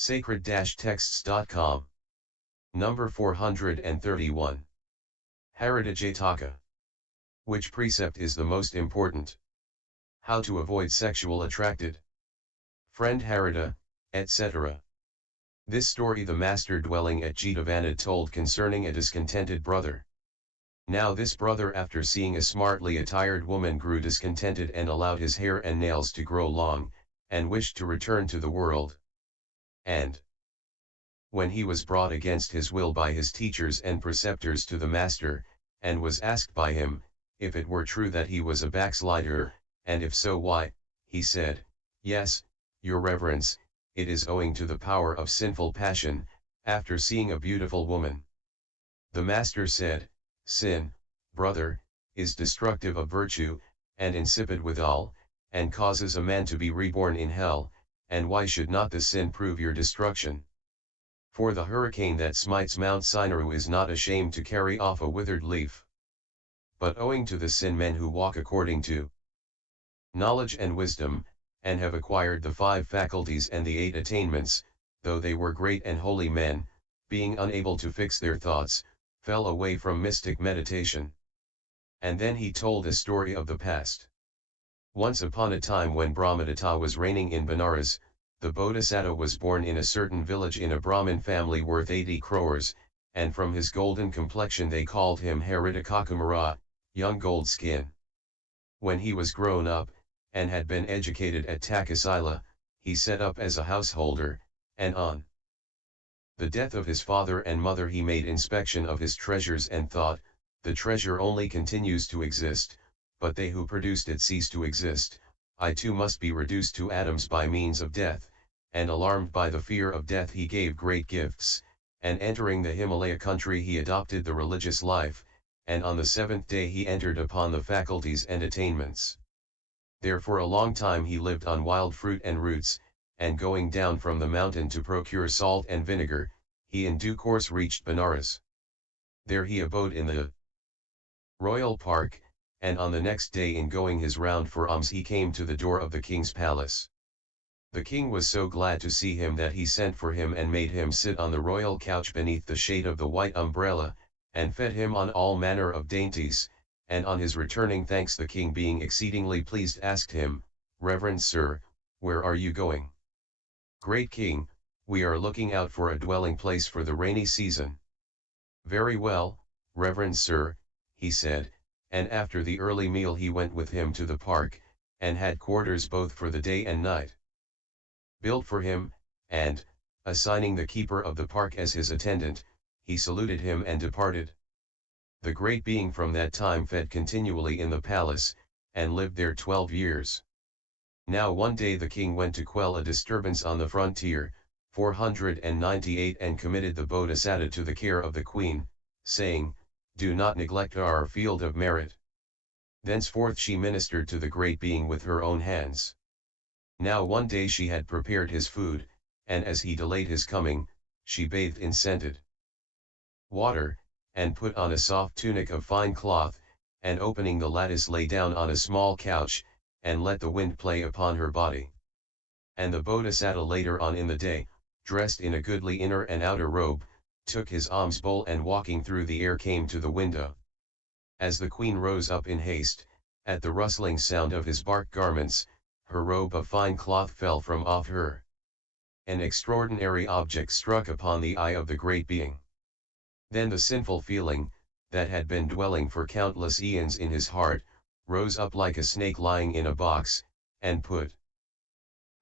Sacred-texts.com. Number 431. HARITA-JATAKA. Which precept is the most important? How to avoid sexual attracted? Friend Harita, etc. This story the master dwelling at Jetavana told concerning a discontented brother. Now this brother, after seeing a smartly attired woman, grew discontented and allowed his hair and nails to grow long, and wished to return to the world. And when he was brought against his will by his teachers and preceptors to the master, and was asked by him, if it were true that he was a backslider, and if so why, he said, "Yes, your reverence, it is owing to the power of sinful passion, after seeing a beautiful woman." The master said, "Sin, brother, is destructive of virtue, and insipid withal, and causes a man to be reborn in hell, and why should not the sin prove your destruction? For the hurricane that smites Mount Sinai is not ashamed to carry off a withered leaf. But owing to the sin men who walk according to knowledge and wisdom, and have acquired the 5 faculties and the 8 attainments, though they were great and holy men, being unable to fix their thoughts, fell away from mystic meditation." And then he told a story of the past. Once upon a time, when Brahmadatta was reigning in Benares, the Bodhisatta was born in a certain village in a Brahmin family worth 80 crores, and from his golden complexion they called him Harita-Kakumara, young gold skin. When he was grown up, and had been educated at Takasila, he set up as a householder, and on the death of his father and mother he made inspection of his treasures and thought, the treasure only continues to exist, but they who produced it cease to exist, I too must be reduced to atoms by means of death, and alarmed by the fear of death he gave great gifts, and entering the Himalaya country he adopted the religious life, and on the 7th day he entered upon the faculties and attainments. There for a long time he lived on wild fruit and roots, and going down from the mountain to procure salt and vinegar, he in due course reached Benares. There he abode in the royal park, and on the next day in going his round for alms he came to the door of the king's palace. The king was so glad to see him that he sent for him and made him sit on the royal couch beneath the shade of the white umbrella, and fed him on all manner of dainties, and on his returning thanks the king, being exceedingly pleased, asked him, "Reverend sir, where are you going?" "Great king, we are looking out for a dwelling place for the rainy season." "Very well, reverend sir," he said, and after the early meal he went with him to the park, and had quarters both for the day and night built for him, and, assigning the keeper of the park as his attendant, he saluted him and departed. The great being from that time fed continually in the palace, and lived there 12 years. Now one day the king went to quell a disturbance on the frontier, 498, and committed the Bodhisatta to the care of the queen, saying, "Do not neglect our field of merit." Thenceforth she ministered to the great being with her own hands. Now one day she had prepared his food, and as he delayed his coming, she bathed in scented water, and put on a soft tunic of fine cloth, and opening the lattice lay down on a small couch, and let the wind play upon her body. And the Bodhisatta later on in the day, dressed in a goodly inner and outer robe, took his alms bowl and walking through the air came to the window. As the queen rose up in haste, at the rustling sound of his bark garments, her robe of fine cloth fell from off her. An extraordinary object struck upon the eye of the great being. Then the sinful feeling, that had been dwelling for countless eons in his heart, rose up like a snake lying in a box, and put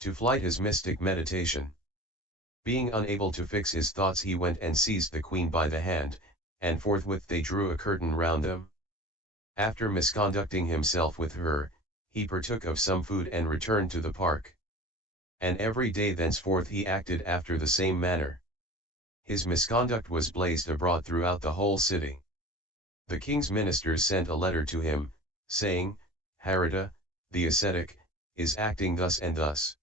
to flight his mystic meditation. Being unable to fix his thoughts he went and seized the queen by the hand, and forthwith they drew a curtain round them. After misconducting himself with her, he partook of some food and returned to the park. And every day thenceforth he acted after the same manner. His misconduct was blazed abroad throughout the whole city. The king's ministers sent a letter to him, saying, "Harita, the ascetic, is acting thus and thus."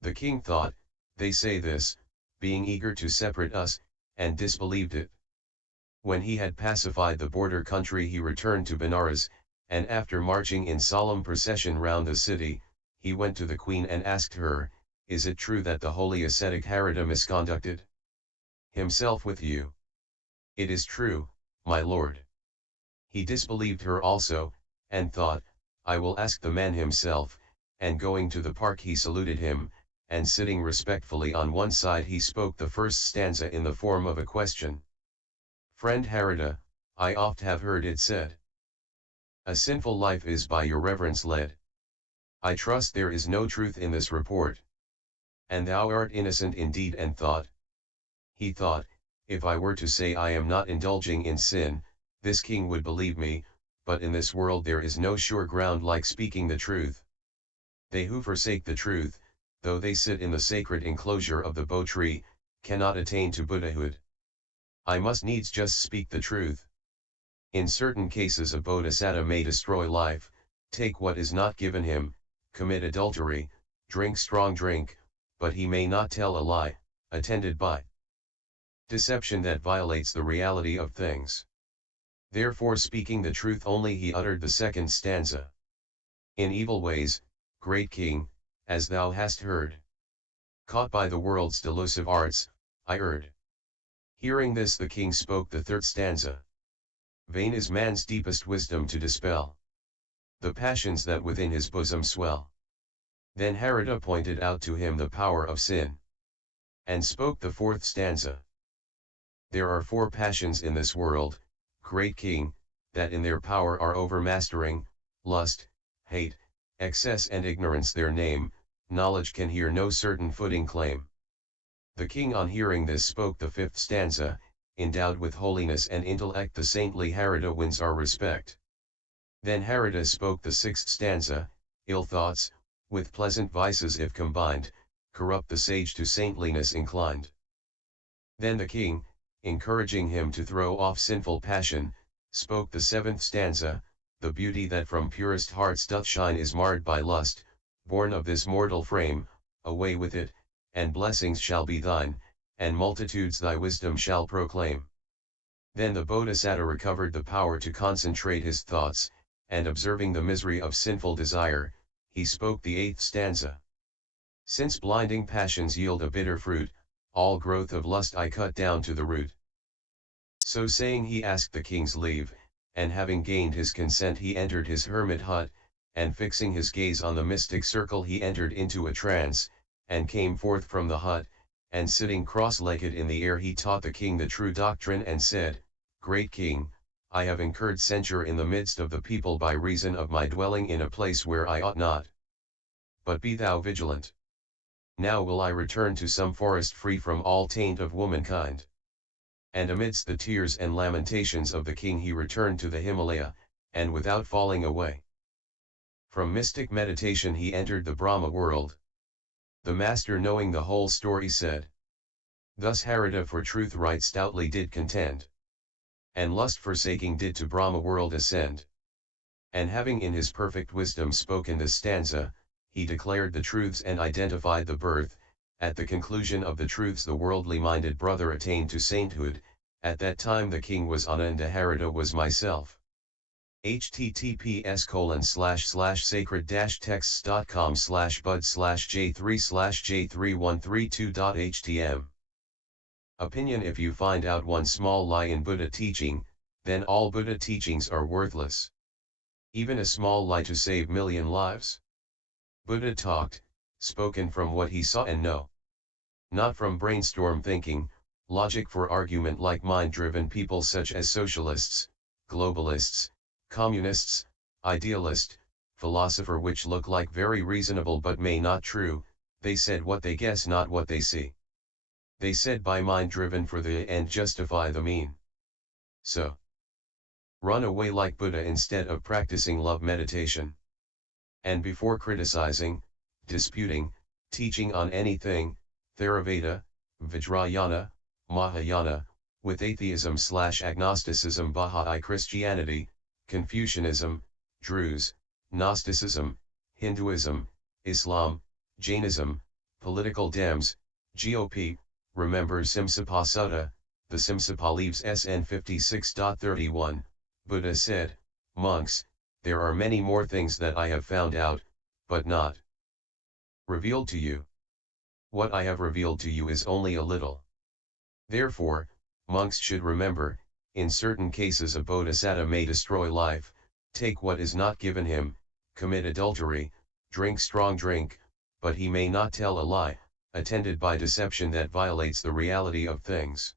The king thought, "They say this, being eager to separate us," and disbelieved it. When he had pacified the border country he returned to Benares, and after marching in solemn procession round the city, he went to the queen and asked her, is it true that the holy ascetic Harita misconducted himself with you? It is true, my lord. He disbelieved her also, and thought, I will ask the man himself, and going to the park he saluted him, and sitting respectfully on one side he spoke the first stanza in the form of a question. Friend Harita, I oft have heard it said, a sinful life is by your reverence led. I trust there is no truth in this report. And thou art innocent in deed and thought. He thought, if I were to say I am not indulging in sin, this king would believe me, but in this world there is no sure ground like speaking the truth. They who forsake the truth, though they sit in the sacred enclosure of the Bo tree, cannot attain to Buddhahood. I must needs just speak the truth. In certain cases a Bodhisatta may destroy life, take what is not given him, commit adultery, drink strong drink, but he may not tell a lie, attended by deception that violates the reality of things. Therefore speaking the truth only he uttered the second stanza. In evil ways, great king, as thou hast heard. Caught by the world's delusive arts, I erred. Hearing this the king spoke the third stanza. Vain is man's deepest wisdom to dispel the passions that within his bosom swell. Then Harita pointed out to him the power of sin, and spoke the fourth stanza. There are four passions in this world, great king, that in their power are overmastering, lust, hate, excess and ignorance their name, knowledge can here no certain footing claim. The king on hearing this spoke the fifth stanza, endowed with holiness and intellect the saintly Harita wins our respect. Then Harita spoke the sixth stanza, ill thoughts, with pleasant vices if combined, corrupt the sage to saintliness inclined. Then the king, encouraging him to throw off sinful passion, spoke the seventh stanza, the beauty that from purest hearts doth shine is marred by lust, born of this mortal frame, away with it, and blessings shall be thine, and multitudes thy wisdom shall proclaim. Then the Bodhisatta recovered the power to concentrate his thoughts, and observing the misery of sinful desire, he spoke the eighth stanza. Since blinding passions yield a bitter fruit, all growth of lust I cut down to the root. So saying he asked the king's leave, and having gained his consent he entered his hermit hut, and fixing his gaze on the mystic circle he entered into a trance, and came forth from the hut, and sitting cross-legged in the air he taught the king the true doctrine and said, Great king, I have incurred censure in the midst of the people by reason of my dwelling in a place where I ought not. But be thou vigilant. Now will I return to some forest free from all taint of womankind. And amidst the tears and lamentations of the king he returned to the Himalaya, and without falling away from mystic meditation he entered the Brahma world. The master knowing the whole story said, Thus Harita for truth right stoutly did contend, and lust forsaking did to Brahma world ascend. And having in his perfect wisdom spoken this stanza, he declared the truths and identified the birth. At the conclusion of the truths the worldly-minded brother attained to sainthood. At that time the king was Ananda, Harita was myself. https://sacred-text.com/bud/j3/j3132.htm. Opinion: if you find out one small lie in Buddha teaching, then all Buddha teachings are worthless. Even a small lie to save million lives. Buddha talked, spoken from what he saw and know. Not from brainstorm thinking, logic for argument like mind-driven people such as socialists, globalists, communists, idealist, philosopher which look like very reasonable but may not true. They said what they guess not what they see. They said by mind driven for the end justify the mean. So run away like Buddha instead of practicing love meditation. And before criticizing, disputing, teaching on anything, Theravada, Vajrayana, Mahayana, with Atheism/Agnosticism Bahá'í Christianity, Confucianism, Druze, Gnosticism, Hinduism, Islam, Jainism, political DEms, GOP, remember Simsapa Sutta, the Simsapa Leaves SN 56.31, Buddha said, monks, there are many more things that I have found out, but not revealed to you. What I have revealed to you is only a little. Therefore, monks should remember, in certain cases a bodhisatta may destroy life, take what is not given him, commit adultery, drink strong drink, but he may not tell a lie, attended by deception that violates the reality of things.